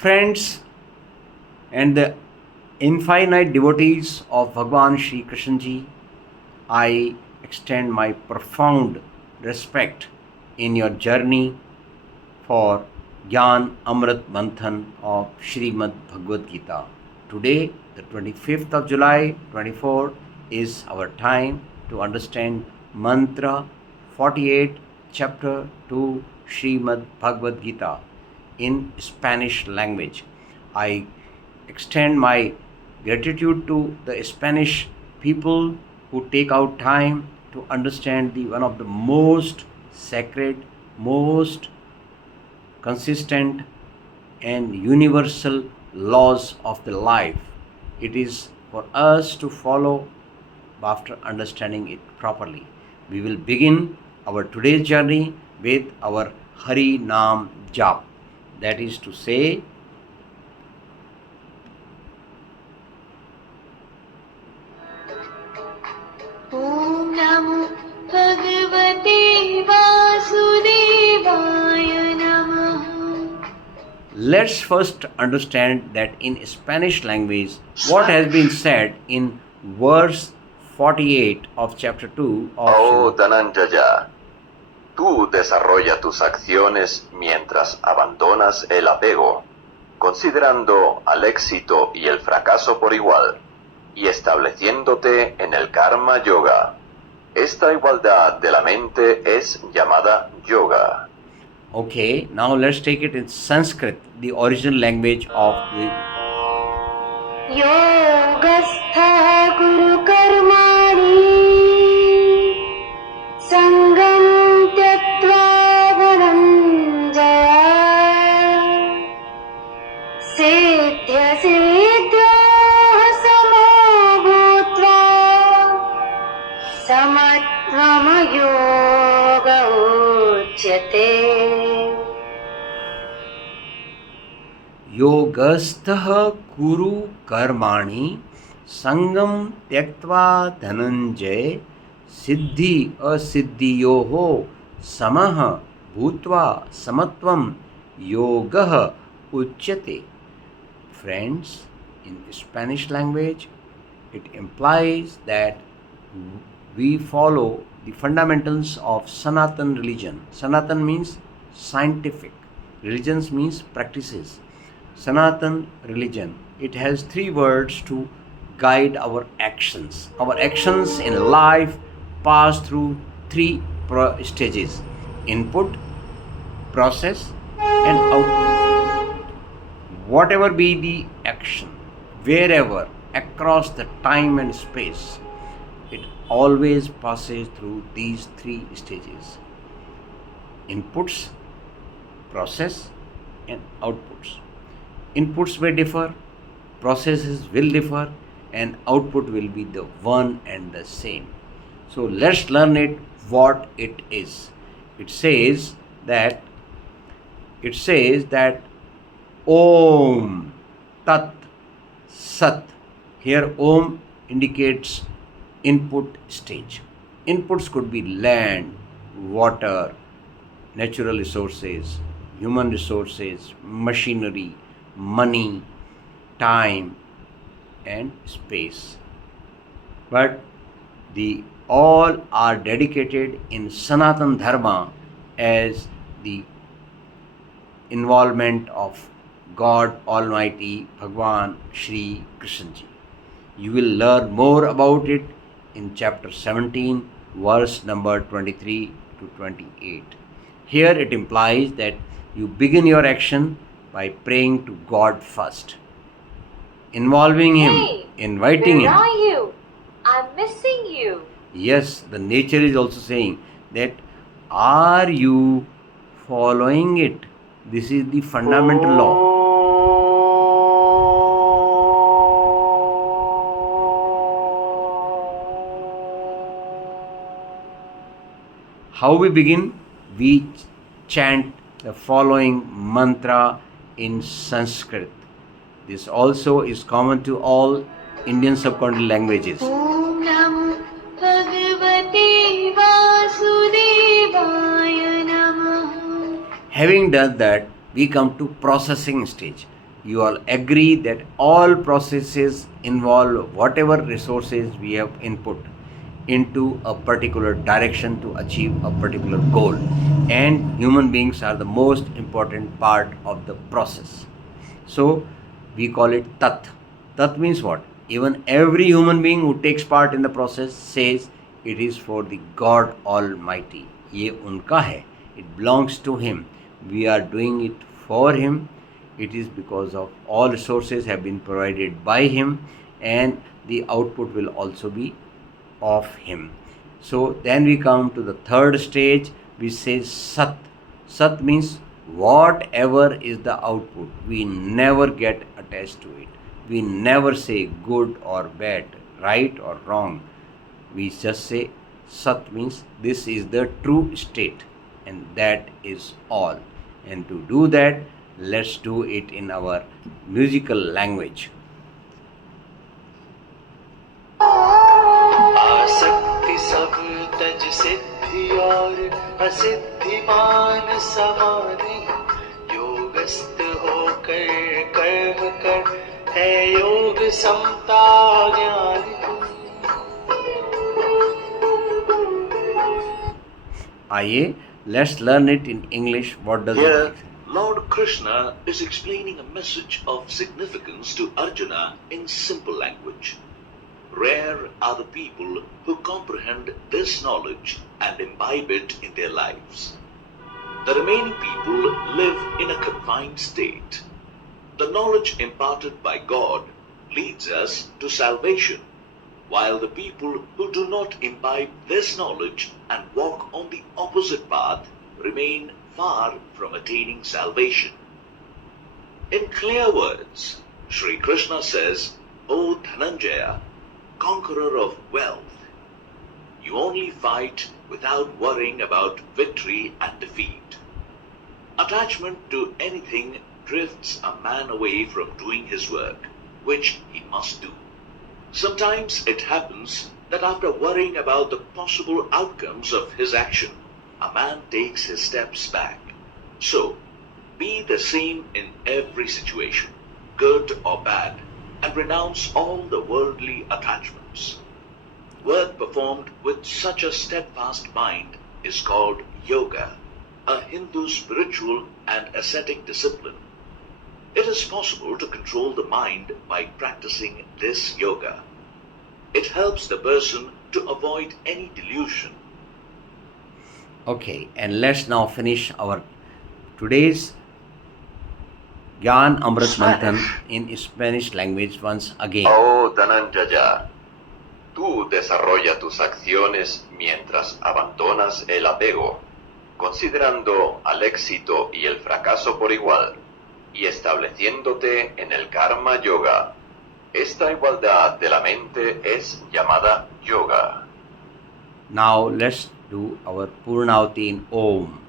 Friends and the infinite devotees of Bhagwan Shri Krishna Ji, I extend my profound respect in your journey for Gyan Amrit Manthan of Shrimadbhagvadgeeta. Today, the 25th of July 24, is our time to understand Mantra 48, Chapter 2, Shrimadbhagvadgeeta in Spanish language. I extend my gratitude to the Spanish people who take out time to understand one of the most sacred, most consistent and universal laws of the life. It is for us to follow after understanding it properly. We will begin our today's journey with our Hari Naam Jap. That is to say, Om Namo Bhagavate Vasudevaya Namaha. let's first understand that in Spanish language what has been said in verse 48 of chapter 2 of Oh Dhananjaya, tú desarrolla tus acciones mientras abandonas el apego, considerando al éxito y el fracaso por igual, y estableciéndote en el karma yoga. Esta igualdad de la mente es llamada yoga. Okay, now let's take it in Sanskrit, the original language of the Yogastha Guru Karmani Sangam Tyaktva Dhananjaya Siddhya Siddhya Samo Bhutva Samattvama Yoga Uchyate. योगस्थः कुरु कर्माणि संगम त्यक्त्वा धनंजय सिद्धि असिद्धियोः समः भूत्वा समत्वं योगः उच्यते. Friends, in Spanish language it implies that we follow the fundamentals of Sanatan religion. Sanatan means scientific, religions means practices. Sanatan religion, it has three words to guide our actions. Our actions in life pass through three stages: input, process, and output. Whatever be the action, wherever, across the time and space, it always passes through these three stages: inputs, process, and outputs. Inputs may differ, processes will differ, and output will be the one and the same. So let's learn it what it is. It says that Om Tat Sat. Here Om indicates input stage. Inputs could be land, water, natural resources, human resources, machinery, money, time, and space. But the all are dedicated in Sanatan Dharma as the involvement of God Almighty Bhagwan Shri Krishna Ji. You will learn more about it in chapter 17, verse number 23 to 28. Here it implies that you begin your action by praying to God first, involving Him, Hey, inviting where Him. are you? I'm missing you. Yes, the nature is also saying that are you following it? This is the fundamental law. How we begin? We chant the following mantra in Sanskrit. This also is common to all Indian subcontinental languages. Om Namo Bhagavate Vasudevaya Namaha. Having done that, we come to processing stage. you all agree that all processes involve whatever resources we have input into a particular direction to achieve a particular goal, and human beings are the most important part of the process. So we call it tat. Tat means what? Even every human being who takes part in the process says it is for the God Almighty. ये उनका है. It belongs to Him. We are doing it for Him. It is because of all resources have been provided by Him, and the output will also be of Him. So then we come to the third stage, which says Sat. Sat means whatever is the output, we never get attached to it. We never say good or bad, right or wrong. We just say Sat means this is the true state, and that is all. And to do that, let's do it in our musical language. आसक्ति सब तज सिद्धि और असिद्धि मान समाधि योगस्थ होकर कर्म कर है योग समता ज्ञान। आइए, let's learn it in English. What does it Here, mean? Lord Krishna is explaining a message of significance to Arjuna in simple language. Rare are the people who comprehend this knowledge and imbibe it in their lives. The remaining people live in a confined state. The knowledge imparted by God leads us to salvation, while the people who do not imbibe this knowledge and walk on the opposite path remain far from attaining salvation. In clear words, Sri Krishna says, O Dhananjaya, conqueror of wealth, you only fight without worrying about victory and defeat. Attachment to anything drifts a man away from doing his work, which he must do. Sometimes it happens that after worrying about the possible outcomes of his action, a man takes his steps back. So, be the same in every situation, good or bad, and renounce all the worldly attachments. Work performed with such a steadfast mind is called yoga, a Hindu spiritual and ascetic discipline. It is possible to control the mind by practicing this yoga. It helps the person to avoid any delusion. Okay, and let's now finish our today's Gyan Amrit Manthan in Spanish language once again. Oh Dhananjaya, tú desarrolla tus acciones mientras abandonas el apego, considerando al éxito y el fracaso por igual, y estableciéndote en el karma yoga. Esta igualdad de la mente es llamada yoga. Now let's do our Purnauti in Om.